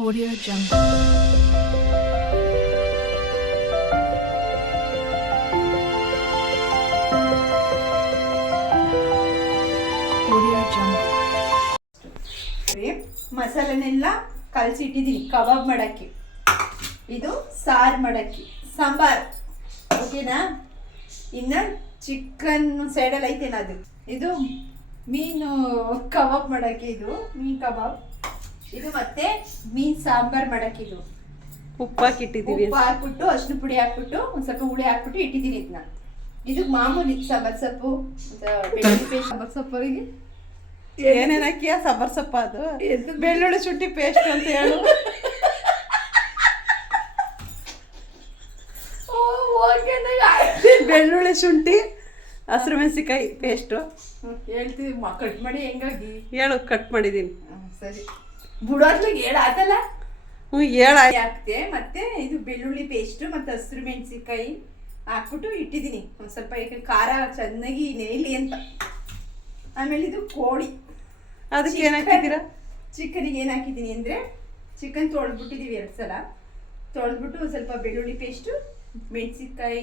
Audio Jungle. Audio Jungle. ಮಸಾಲೆನೆಲ್ಲ ಕಲಸಿಟ್ಟಿದ್ದೀನಿ ಕಬಾಬ್ ಮಾಡಕ್ಕೆ. ಇದು ಸಾರು ಮಾಡಕ್ಕೆ, ಸಾಂಬಾರ್. ಓಕೆನಾ? ಇನ್ನು ಚಿಕನ್ ಸೈಡಲ್ಲಿ ಐತೇನ ಅದು. ಇದು ಮೀನು ಕಬಾಬ್ ಮಾಡಕ್ಕೆ, ಇದು ಮೀನು ಕಬಾಬ್. ಇದು ಮತ್ತೆ ಮೀನ್ ಸಾಂಬಾರ್ ಮಾಡಕ್ಕೆ. ಇದು ಉಪ್ಪು ಹಾಕಿಟ್ಟಿದ್ದೀವಿ. ಉಪ್ಪು ಹಾಕ್ಬಿಟ್ಟು ಅರಿಶಿನ ಪುಡಿ ಹಾಕ್ಬಿಟ್ಟು ಒಂದ್ ಸ್ವಲ್ಪ ಹುಳಿ ಹಾಕ್ಬಿಟ್ಟು ಇಟ್ಟಿದ್ದೀನಿ ಇದನ್ನ. ಇದು ಮಾಮೂಲಿ ಸಾಂಬಾರ್ ಸೊಪ್ಪು, ಸಾಂಬಾರ್ ಸೊಪ್ಪರಿಗೆ ಏನೇನು ಹಾಕಿಯ ಸಾಂಬಾರ್ ಸೊಪ್ಪ? ಅದು ಬೆಳ್ಳುಳ್ಳಿ ಶುಂಠಿ ಪೇಸ್ಟ್ ಅಂತ ಹೇಳು. ಬೆಳ್ಳುಳ್ಳಿ ಶುಂಠಿ ಹಸಿರು ಮೆಣಸಿಕಾಯಿ ಪೇಸ್ಟು ಹೇಳ್ತೀವಿ. ಕಟ್ ಮಾಡಿ ಹೆಂಗಾಗಿ ಹೇಳು. ಕಟ್ ಮಾಡಿದ್ದೀನಿ. ಸರಿ ಬುಡೋದ್ಲಾಗ ಹೇಳಾತಲ್ಲ. ಹೇಳ ಹಾಕ್ತೆ. ಮತ್ತೆ ಇದು ಬೆಳ್ಳುಳ್ಳಿ ಪೇಸ್ಟ್ ಮತ್ತೆ ಹಸಿರು ಮೆಣಸಿಕಾಯಿ ಹಾಕ್ಬಿಟ್ಟು ಇಟ್ಟಿದ್ದೀನಿ ಒಂದ್ ಸ್ವಲ್ಪ, ಯಾಕಂದ್ರೆ ಖಾರ ಚೆನ್ನಾಗಿ ನೆನೆಯಲಿ ಅಂತ. ಆಮೇಲೆ ಇದು ಕೋಳಿ, ಅದಕ್ಕೆ ಏನು ಹಾಕಿದ್ದೀರಾ? ಚಿಕನಿಗೆ ಏನು ಹಾಕಿದ್ದೀನಿ ಅಂದರೆ, ಚಿಕನ್ ತೊಳೆದ್ಬಿಟ್ಟಿದ್ದೀವಿ 2 ಸಲ. ತೊಳೆದ್ಬಿಟ್ಟು ಒಂದು ಸ್ವಲ್ಪ ಬೆಳ್ಳುಳ್ಳಿ ಪೇಸ್ಟು, ಮೆಣಸಿನ್ಕಾಯಿ,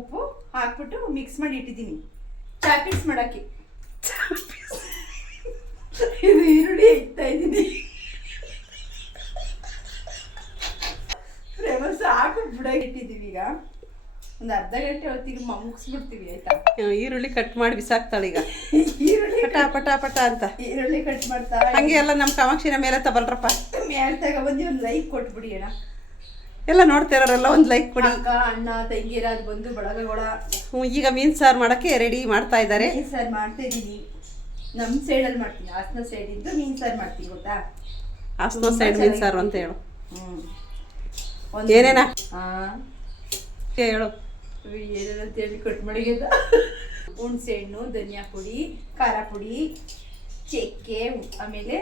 ಉಪ್ಪು ಹಾಕ್ಬಿಟ್ಟು ಮಿಕ್ಸ್ ಮಾಡಿ ಇಟ್ಟಿದ್ದೀನಿ ಚಾಪೀಸ್ ಮಾಡೋಕ್ಕೆ. ಇದು ಈರುಳ್ಳಿ ಇಡ್ತಾ ಇದ್ದೀನಿ. ಫ್ಲೇವರ್ಸ್ ಹಾಕ್ಬಿಟ್ಟು ಬಿಡೋಕೆ ಇಟ್ಟಿದ್ದೀವಿ. ಈಗ ಒಂದು ಅರ್ಧ ಗಂಟೆ ಹೊತ್ತಿಗೆ ಮುಗಿಸ್ಬಿಡ್ತೀವಿ, ಆಯ್ತಾ? ಈರುಳ್ಳಿ ಕಟ್ ಮಾಡಿ ಬಿಸಾಕ್ತಾಳೆ ಈಗ. ಈರುಳ್ಳಿ ಪಟ ಪಟ ಪಟ ಅಂತ ಈರುಳ್ಳಿ ಕಟ್ ಮಾಡ್ತಾ ಹಂಗೆ ಎಲ್ಲ ನಮ್ಮ ಕಾಮಾಕ್ಷಿನ ಮೇಲೆ ತಗೊಳ್ರಪ್ಪ. ಮೇಲೆ ತಗೊಬಂದು ಒಂದು ಲೈಕ್ ಕೊಟ್ಬಿಡಿ ಅಣ್ಣ. ಎಲ್ಲ ನೋಡ್ತಿರೋರೆಲ್ಲ ಒಂದು ಲೈಕ್ ಕೊಡಿ. ಅಕ್ಕ ಅಣ್ಣ ತಂಗಿರ ಅದು ಬಂದು ಬಳಗಗಳ. ಈಗ ಮೀನು ಸಾರು ಮಾಡೋಕ್ಕೆ ರೆಡಿ ಮಾಡ್ತಾ ಇದ್ದಾರೆ. ಮೀನು ಸಾರು ಮಾಡ್ತಾ ಇದ್ದೀನಿ. ನಮ್ಮ ಸೈಡಲ್ಲಿ ಮಾಡ್ತೀನಿ, ಹಾಸನ ಸೈಡಿಂದ ಮೀನು ಸಾರು ಮಾಡ್ತೀನಿ, ಗೊತ್ತಾ? ಹಾಸನ ಸೈಡ್ ಮೀನು ಸಾರು ಅಂತ ಹೇಳು. ಏನೇನ ಹೇಳು. ಏನೇನಂತ ಹೇಳಿ ಕಟ್ ಮಾಡಿದ. ಹುಣಸೆ ಹಣ್ಣು, ಧನಿಯಾ ಪುಡಿ, ಖಾರ ಪುಡಿ, ಚಕ್ಕೆ, ಆಮೇಲೆ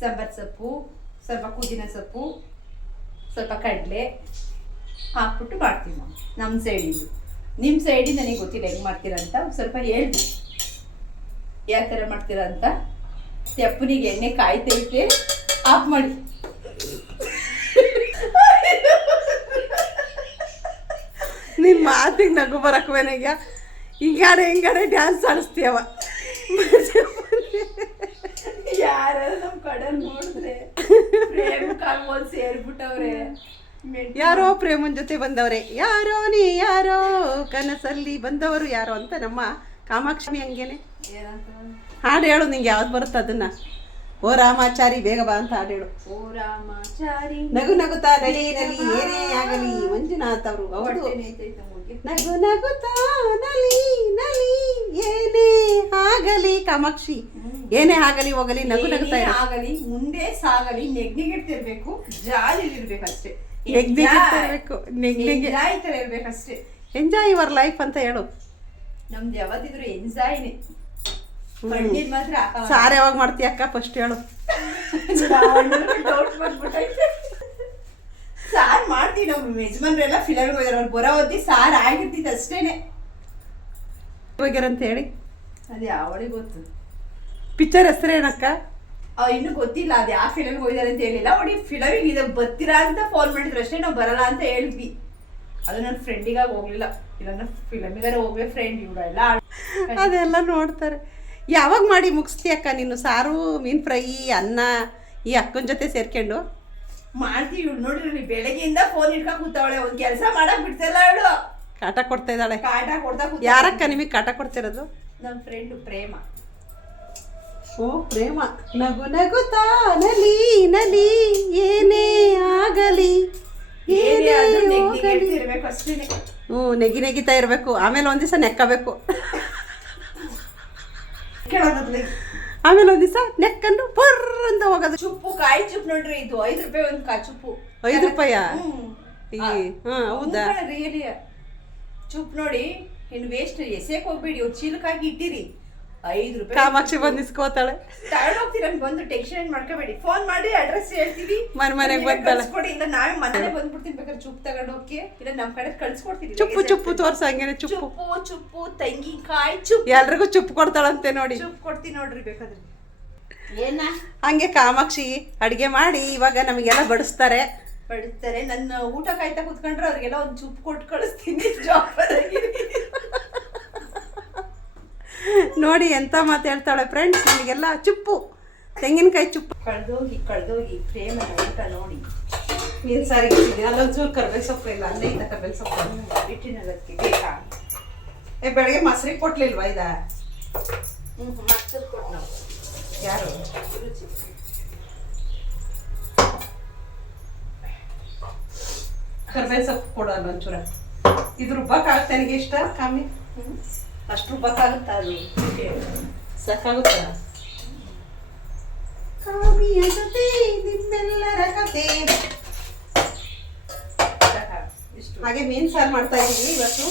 ಸಾಂಬಾರ್ ಸೊಪ್ಪು, ಸ್ವಲ್ಪ ಪುದೀನ ಸೊಪ್ಪು, ಸ್ವಲ್ಪ ಕಡಲೆ ಹಾಕ್ಬಿಟ್ಟು ಮಾಡ್ತೀವಿ ನಾವು ನಮ್ಮ ಸೈಡಿಂದು. ನಿಮ್ಮ ಸೈಡಿಂದ ನನಗೆ ಗೊತ್ತಿಲ್ಲ ಹೆಂಗೆ ಮಾಡ್ತೀರಾ ಅಂತ. ಸ್ವಲ್ಪ ಹೇಳ್ರಿ ಯಾವ ಥರ ಮಾಡ್ತೀರಾ ಅಂತ. ತೆಪ್ಪನಿಗೆ ಎಣ್ಣೆ ಕಾಯ್ತೈತೆ, ಆಫ್ ಮಾಡಿ. ನಿನ್ನ ಮಾತಿಗೆ ನಗು ಬರಕ್ವೇನೆಗ ಹಿಂಗಾರೆ ಹಿಂಗಾರೆ ಡ್ಯಾನ್ಸ್ ಆಡಿಸ್ತೀಯವ. ಯಾರು ನಮ್ಮ ಕಡೆ ನೋಡಿದ್ರೆ ಪ್ರೇಮ ಕಾಲ್ಮೋಲ್ ಸೇರ್ಬಿಟ್ಟವ್ರೆ. ಯಾರೋ ಪ್ರೇಮನ್ ಜೊತೆ ಬಂದವ್ರೆ, ಯಾರೋ ನೀ ಯಾರೋ ಕನಸಲ್ಲಿ ಬಂದವರು ಯಾರೋ ಅಂತ ನಮ್ಮ ಕಾಮಾಕ್ಷಿ ಹಂಗೇನೆ. ಹಾಡು ಹೇಳು, ನಿಂಗೆ ಯಾವ್ದು ಬರುತ್ತೆ ಅದನ್ನ. ಓ ರಾಮಾಚಾರಿ ಬೇಗ ಬಾ ಅಂತ ಹಾಡು ಹೇಳು. ಓ ರಾಮಾಚಾರಿ ನಗು ನಗುತ್ತಾ ನಲಿ ನಲಿ ಏನೇ ಆಗಲಿ ಮಂಜುನಾಥ್ ಅವರು. ಹೌದು, ನಗು ನಗುತ್ತಾ ನಲಿ ನಲಿ ಏನೇ ಆಗಲಿ. ಕಾಮಾಕ್ಷಿ ಏನೇ ಆಗಲಿ ಹೋಗಲಿ ನಗು ನಗುತ್ತಾ ಆಗಲಿ, ಮುಂದೆ ಸಾಗಲಿ, ನೆಗ್ನಿಗಿರ್ತಿರ್ಬೇಕು, ಜಾಲಿಲಿರ್ಬೇಕು ಅಷ್ಟೇ. ನೆಗ್ನಿಗಿರ್ತಿರ್ಬೇಕು, ಎಂಜಾಯ್ ತರ ಇರ್ಬೇಕಷ್ಟೇ. ಎಂಜಾಯ್ ಯುವರ್ ಲೈಫ್ ಅಂತ ಹೇಳು. ನಮ್ದು ಯಾವತ್ತಿದ್ರು ಎಂಜಾಯ್ನೇ. ಕಣ್ಣೀರ್ ಮಾತ್ರ ಸಾರು ಯಾವಾಗ ಮಾಡ್ತೀಯ ಅಕ್ಕ? ಫಸ್ಟ್ ಹೇಳು. ಡೌಟ್ ಬಂದ್ಬಿಟ್ಟೈತೆ. ಸಾರು ಮಾಡ್ತೀವಿ ನಮ್ಮ ಯಜಮಾನ್ರೆಲ್ಲ ಫಿಲಮ್ಗೆ ಹೋಗಿದ್ರು. ಅವ್ರು ಬರೋ ಹೊತ್ತಿ ಸಾರು ಆಗಿರ್ತಿತ್ತು ಅಷ್ಟೇನೆ. ಹೋಗ್ಯಾರಂತ ಹೇಳಿ. ಅದೇ ಅವಳಿಗೆ ಗೊತ್ತು. ಪಿಕ್ಚರ್ ಹೆಸರೇನಕ್ಕ? ಇನ್ನೂ ಗೊತ್ತಿಲ್ಲ ಅದು ಯಾವ ಫಿಲಮ್ಗೆ ಹೋಗಿದ್ದಾರೆ ಅಂತ ಹೇಳಿಲ್ಲ. ಅವಳಿ ಫಿಲಮಿಗೆ ಇದು ಬರ್ತೀರಾ ಅಂತ ಫೋನ್ ಮಾಡಿದ್ರು ಅಷ್ಟೇ. ನಾವು ಬರಲ್ಲ ಅಂತ ಹೇಳಿದ್ವಿ. ಅದು ನನ್ನ ಫ್ರೆಂಡಿಗಾಗಿ ಹೋಗ್ಲಿಲ್ಲ. ಇಲ್ಲ ನನ್ನ ಫಿಲಮಿಗಾರ ಹೋಗ್ಬೇಕು ಫ್ರೆಂಡ್ ಇವರೆಲ್ಲ ಅದೆಲ್ಲ ನೋಡ್ತಾರೆ. ಯಾವಾಗ ಮಾಡಿ ಮುಗಿಸ್ತೀಯ ಅಕ್ಕ ನೀನು ಸಾರು, ಮೀನು ಫ್ರೈ, ಅನ್ನ ಈ ಅಕ್ಕನ ಜೊತೆ ಸೇರ್ಕೊಂಡು? ಮಾಡ್ತೀವಿ. ಇವಳು ನೋಡಿರಿ ಬೆಳಗ್ಗೆಯಿಂದ ಫೋನ್ ಇಟ್ಕೊಂಡು ಕೂತಾವಳೆ, ಒಂದು ಕೆಲಸ ಮಾಡಕ್ ಬಿಡ್ತಿಲ್ಲ ಇವಳು. ಕಾಟ ಕೊಡ್ತಾ ಇದ್ದಾಳೆ. ಕಾಟ ಕೊಡ್ತಾ ಕೂತ. ಯಾರಕ್ಕ ನಿಮಗೆ ಕಾಟ ಕೊಡ್ತಿರೋದು? ನಮ್ಮ ಫ್ರೆಂಡ್ ಪ್ರೇಮ. ಓ ಪ್ರೇಮ. ನಗು ನಗುತ್ತಾ ನಲಿ ನಲಿ ಏನೇ ಆಗಲಿ ಏನೇ ಇರ್ಬೇಕು ಅಷ್ಟೇ. ನೆಗಿ ನೆಗಿತಾ ಇರಬೇಕು. ಆಮೇಲೆ ಒಂದ್ ದಿವಸ ನೆಕ್ಕಬೇಕು. ಆಮೇಲೆ ಒಂದ್ ದಿವಸ ನೆಕ್ಕಂಡು ಬರ್ರ ಅಂತ ಹೋಗೋದು. ಚುಪ್ಪು, ಕಾಯಿ ಚುಪ್ಪು ನೋಡ್ರಿ, ಇದು 5 ರೂಪಾಯಿ ಒಂದು ಚುಪ್ಪು. 5 ರೂಪಾಯಾ? ಹೌದಾ? ರಿಯಲಿ ಚುಪ್ಪು ನೋಡಿ. ಇನ್ನು ವೇಸ್ಟ್ ಎಸೆಕ್ ಹೋಗ್ಬೇಡಿ, ಒಂದು ಚೀಲಕ್ಕೆ ಹಾಕಿ ಇಟ್ಟಿರಿ. 5 ರೂಪಾಯಿ. ಕಾಮಾಕ್ಷಿ ಬಂದು ಇಸ್ಕೋತಾಳೆ. ತಗೊಂಡೋಗ್ತೀರ ಬಂದು ಟೆನ್ಷನ್ ಮಾಡ್ಕೋಬೇಡಿ. ಫೋನ್ ಮಾಡಿ ಅಡ್ರೆಸ್ ಹೇಳ್ತೀವಿ, ಮನೆಗೆ ಬಂದಾಳೆ. ಇಲ್ಲ ನಾವೇ ಮನೇಲೆ ಬಂದ್ಬಿಡ್ತೀನಿ. ಬೇಕಾದ್ರೆ ಚುಪ್ಪು ತಗೊಂಡು ಹೋಗಿ, ಇಲ್ಲ ನಮ್ಮ ಕಡೆ ಕಳ್ಸ್ಕೊಡ್ತೀವಿ. ಚುಪ್ಪು ಚುಪ್ಪು ತೋರ್ಸ ಹಂಗೇನೆ. ಚುಪ್ಪು ಚುಪ್ಪು ತೆಂಗಿನಕಾಯಿ ಚುಪ್ಪು ಎಲ್ರಿಗೂ ಚುಪ್ಪು ಕೊಡ್ತಾಳಂತೆ ನೋಡಿ. ಚುಪ್ಪು ಕೊಡ್ತೀನಿ ನೋಡ್ರಿ ಬೇಕಾದ್ರೆ. ಏನ ಹಂಗೆ ಕಾಮಾಕ್ಷಿ ಅಡುಗೆ ಮಾಡಿ ಇವಾಗ ನಮಗೆಲ್ಲ ಬಡಿಸ್ತಾರೆ. ಬಡಿಸ್ತಾರೆ. ನನ್ನ ಊಟ ಕಾಯ್ತಾ ಕುತ್ಕೊಂಡ್ರೆ ಅವ್ರಿಗೆಲ್ಲ ಒಂದು ಚುಪ್ ಕೊಟ್ಟು ಕಳಿಸ್ತೀನಿ ಜಾಬರಾಗಿ. ನೋಡಿ ಎಂತ ಮಾತು ಹೇಳ್ತಾಳೆ ಫ್ರೆಂಡ್ಸ್, ನಿಮಗೆಲ್ಲ ಚುಪ್ಪು, ತೆಂಗಿನಕಾಯಿ ಚುಪ್ಪು. ಕಳ್ದೋಗಿ ಪ್ರೇಮನ ಊಟ ನೋಡಿ. ಮೀನು ಸಾರಿಗೆ ಇಟ್ಟಿದ್ದೀನಿ, ಅಲ್ಲೊಂಚೂರು ಕರ್ಬೇವು ಸೊಪ್ಪು ಇಲ್ಲ, ಅಲ್ಲೇ ಇದ್ದ ಕರ್ಬೇವು ಸೊಪ್ಪು ಹಿಟ್ಟಿನಗಕ್ಕೆ ಬೇಕಾ? ಬೆಳಗ್ಗೆ ಮೊಸರಿಗೆ ಕೊಟ್ಲಿಲ್ವಾ ಇದ? ಮತ್ತೆ ಕೊಟ್ಟು ನಾವು ಯಾರು ರುಚಿ. ಕರ್ಬೇವು ಸೊಪ್ಪು ಕೊಡೋಲ್ಲ ಒಂಚೂರ. ಇದು ರುಬ್ಬಕ್ಕಾಗುತ್ತೆ ನನಗೆ ಇಷ್ಟ ಕಮ್ಮಿ, ಅಷ್ಟು ರುಬ್ಬಕ್ಕಾಗುತ್ತಾ? ಅದು ಸಾಕಾಗುತ್ತ? ಕಾಮಿಯ ಜೊತೆ ನಿಮ್ಮೆಲ್ಲರ ಕತೆ. ಇಷ್ಟು ಹಾಗೆ ಮೀನು ಸಾರು ಮಾಡ್ತಾ ಇದ್ದೀವಿ ಇವತ್ತು.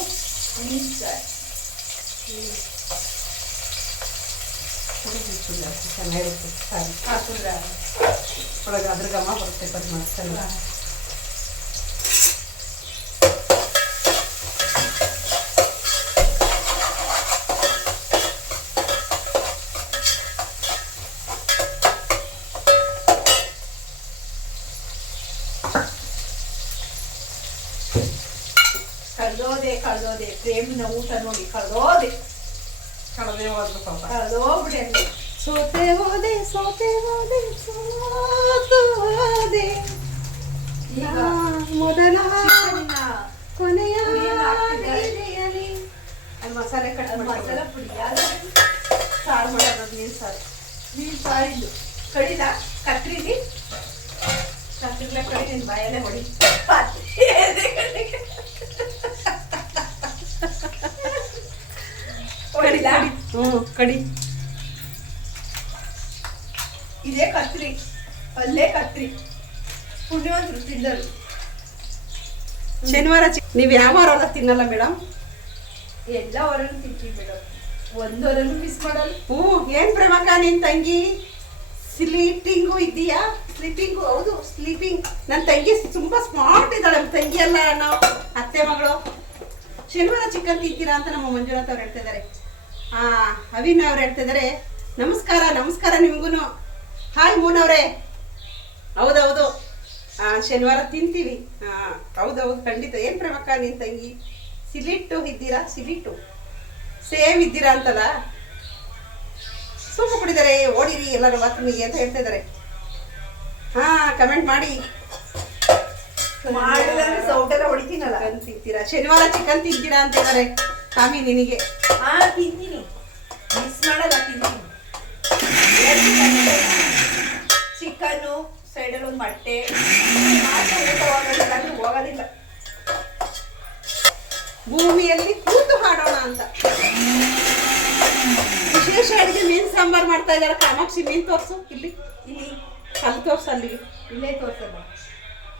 ಮೀನು ಸಾರು ಚೆನ್ನಾಗಿರುತ್ತೆ ಸಾರು, ಹಾಕಿದ್ರ ಒಳಗೆ ಅದ್ರ ಘಮ ಬರುತ್ತೆ ಬಟ್ ಮಸ್ತಲ್ಲ. ಕಳ್ದೋದೆ ಪ್ರೇಮನ ಊಟ ನೋಡಿ ಕಳ್ದೋದೆ. ಕಳೆದೇ ಹೋದ್ರು ಪಾಪ. ಕಳ್ದೋಗ್ಬಿಟ್ಟೆ. ಸೋತೆ ಹೋದೆ ಸೋತೆ ಹೋದೆ ಸೋತು ಹೋದೆ ಈಗ ಮೊದಲ ಚಿಕನ್ನ ಕೊನೆಯ ಪುಡಿಯನ್ನ ಹಾಕ್ತಿದ್ದಾರೆ. ಎಲೆಯಲ್ಲಿ. ಅಲ್ಲಿ ಮಸಾಲೆ ಕಟ್ ಮಸಾಲ ಮಾಡಿ ಪುಡಿ ಯಾವ್ದು? ಸಾರು ಮಾಡೋದು ಮೀನು ಸಾರು. ಮೀನು ಸಾರಿದ್ದು ಕಡಿದ ಕತ್ರಿಲಿ ಕತ್ತಿರ್ಲೆ ಕಡಿ ನಿನ್ನ ಬಾಯಲ್ಲೇ ಹೊಡಿ. ಹೊಡಿಲ್ಲ? ಕಡಿ. ಇದೇ ಕತ್ರಿ, ಅಲ್ಲೇ ಕತ್ರಿ. ಪುಣ್ಯವಂತರು ತಿಂದರು. ಶನಿವಾರ ನೀವು ಯಾವ ವಾರ ತಿನ್ನಲ್ಲ ಮೇಡಮ್? ಎಲ್ಲ ಹೊರಗೂ ತಿಂತೀವಿ ಮೇಡಮ್, ಒಂದವರನ್ನು ಮಿಸ್ ಮಾಡಲ್ಲ. ಏನ್ ಪ್ರೇಮಕ್ಕ ನಿನ್ ತಂಗಿ ಸ್ಲೀಪಿಂಗು ಇದೆಯಾ? ಸ್ಲೀಪಿಂಗು, ಹೌದು ಸ್ಲೀಪಿಂಗ್. ನನ್ನ ತಂಗಿ ತುಂಬಾ ಸ್ಮಾರ್ಟ್ ಇದ್ದಾಳೆ. ತಂಗಿ ಅಲ್ಲ ನಾವು ಅತ್ತೆ ಮಗಳು. ಶನಿವಾರ ಚಿಕನ್ ತಿಂತೀರಾ ಅಂತ ನಮ್ಮ ಮಂಜುನಾಥ್ ಅವ್ರು ಹೇಳ್ತಾ ಇದ್ದಾರೆ. ಅವಿನ್ ಅವ್ರು ಹೇಳ್ತಾ ಇದ್ದಾರೆ ನಮಸ್ಕಾರ ನಮಸ್ಕಾರ ನಿಮ್ಗೂ. ಹಾಯ್ ಮೂನವ್ರೆ. ಹೌದೌದು, ಶನಿವಾರ ತಿಂತೀವಿ. ಹೌದೌದು ಖಂಡಿತ. ಏನು ಪ್ರೇಮಕ್ಕ ನಿನ್ನ ತಂಗಿ ಸಿಲಿಟ್ಟು ಇದ್ದೀರಾ? ಸಿಲಿಟ್ಟು ಸೇಮ್ ಇದ್ದೀರಾ ಅಂತಲ್ಲ. ಸೂಪು ಕುಡಿದಾರೆ, ಓಡಿರಿ ಎಲ್ಲರೂ ಬಾತ್ರೂಮಿಗೆ ಅಂತ ಹೇಳ್ತಾ ಇದ್ದಾರೆ. ಕಮೆಂಟ್ ಮಾಡಿ. ಮಾಡಿದ್ರೆ ಸೌಟೆಲ್ಲ ಹೊಡಿತೀನಲ್ಲ. ಚಿಕನ್ ತಿಂತೀರಾ? ಶನಿವಾರ ಚಿಕನ್ ತಿಂತೀರಾ ಅಂತ ಇದ್ದಾರೆ ಕಾಮಿ ನಿನಗೆ. ತಿಂತೀನಿ, ಮಿಸ್ ಮಾಡಲ್ಲ, ತಿಂತೀನಿ. ಚಿಕನ್ನು ಸೈಡಲ್ಲಿ ಒಂದು ಮೊಟ್ಟೆ ಹೋಗೋದಿಲ್ಲ. ಭೂಮಿಯಲ್ಲಿ ಕೂತು ಹಾಡೋಣ ಅಂತ ವಿಶೇಷ ಅಡಿಗೆ ಮೀನು ಸಾಂಬಾರ್ ಮಾಡ್ತಾ ಇದ್ದಾರೆ ಕಾಮಾಕ್ಷಿ. ಮೀನು ತೋರ್ಸು ಇಲ್ಲಿ, ಇಲ್ಲಿ ಅಲ್ಲಿ ತೋರ್ಸು, ಅಲ್ಲಿಗೆ ಇಲ್ಲೇ ತೋರ್ಸಲ್ಲ.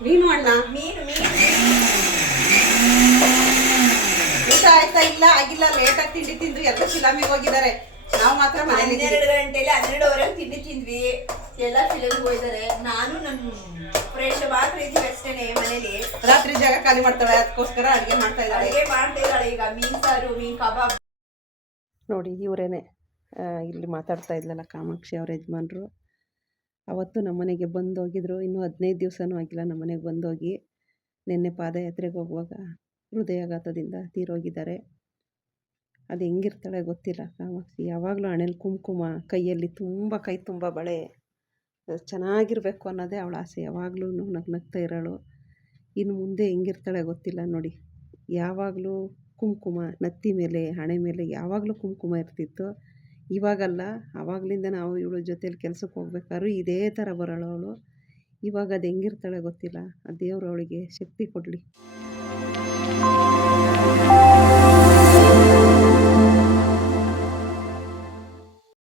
ಮೀನು ಅಣ್ಣ. ಮೀನು ಊಟ ಆಯ್ತಾ? ಇಲ್ಲ ಆಗಿಲ್ಲ, ಲೇಟಾಗಿ ತಿಂಡಿ ತಿಂದು ಎಲ್ಲ ಫಿಲಮಿಗೆ ಹೋಗಿದ್ದಾರೆ. ನಾವು ಮಾತ್ರ ಮನೇಲಿ 12 ಗಂಟೆಲಿ 12ವರೆಗೆ ತಿಂಡಿ ತಿಂದ್ವಿ. ಎಲ್ಲ ಫಿಲಮ್ಗೆ ಹೋಗಿದ್ದಾರೆ. ನಾನು ನನ್ನ ಫ್ರೆಂಡ್ ಮಾತ್ರ ಇದ್ದೀವಿ ಅಷ್ಟೇನೆ ಮನೇಲಿ. ರಾತ್ರಿ ಜಾಗ ಖಾಲಿ ಮಾಡ್ತಾಳೆ, ಅದಕ್ಕೋಸ್ಕರ ಅಡುಗೆ ಮಾಡ್ತಾ ಇದ್ದಾಳೆ. ಅಡುಗೆ ಮಾಡ್ತಾ ಇದ್ದಾಳೆ ಈಗ. ಮೀನ್ ಸಾರು, ಮೀನ್ ಕಬಾಬ್. ನೋಡಿ ಇವರೇನೆ ಇಲ್ಲಿ ಮಾತಾಡ್ತಾ ಇದ್ಲಲ್ಲ ಕಾಮಾಕ್ಷಿ ಅವ್ರ ಯಜಮಾನ್ರು. ಅವತ್ತು ನಮ್ಮನೆಗೆ ಬಂದು ಹೋಗಿದ್ರು. ಇನ್ನೂ 15 ದಿವಸನೂ ಆಗಿಲ್ಲ ನಮ್ಮನೆಗೆ ಬಂದೋಗಿ. ನಿನ್ನೆ ಪಾದಯಾತ್ರೆಗೆ ಹೋಗುವಾಗ ಹೃದಯಾಘಾತದಿಂದ ತೀರೋಗಿದ್ದಾರೆ. ಅದು ಹೆಂಗಿರ್ತಾಳೆ ಗೊತ್ತಿಲ್ಲ ಕಾಮಾಕ್ಷಿ. ಯಾವಾಗಲೂ ಹಣೆಯಲ್ಲಿ ಕುಂಕುಮ, ಕೈಯಲ್ಲಿ ಕೈ ತುಂಬ ಬಳೆ, ಚೆನ್ನಾಗಿರಬೇಕು ಅನ್ನೋದೇ ಅವಳ ಆಸೆ. ಯಾವಾಗಲೂ ನಗ್ನಗ್ತಾ ಇರೋಳು. ಇನ್ನು ಮುಂದೆ ಹೆಂಗಿರ್ತಾಳೆ ಗೊತ್ತಿಲ್ಲ ನೋಡಿ. ಯಾವಾಗಲೂ ಕುಂಕುಮ ನೆತ್ತಿ ಮೇಲೆ, ಹಣೆ ಮೇಲೆ ಯಾವಾಗಲೂ ಕುಂಕುಮ ಇರ್ತಿತ್ತು. ಇವಾಗಲ್ಲ, ಆವಾಗಲಿಂದ ನಾವು ಇವಳ ಜೊತೇಲಿ ಕೆಲ್ಸಕ್ಕೆ ಹೋಗ್ಬೇಕಾದ್ರೂ ಇದೇ ಥರ ಬರೋಳು ಅವಳು. ಇವಾಗ ಅದು ಹೆಂಗಿರ್ತಾಳೆ ಗೊತ್ತಿಲ್ಲ. ಆ ದೇವರು ಅವಳಿಗೆ ಶಕ್ತಿ ಕೊಡಲಿ.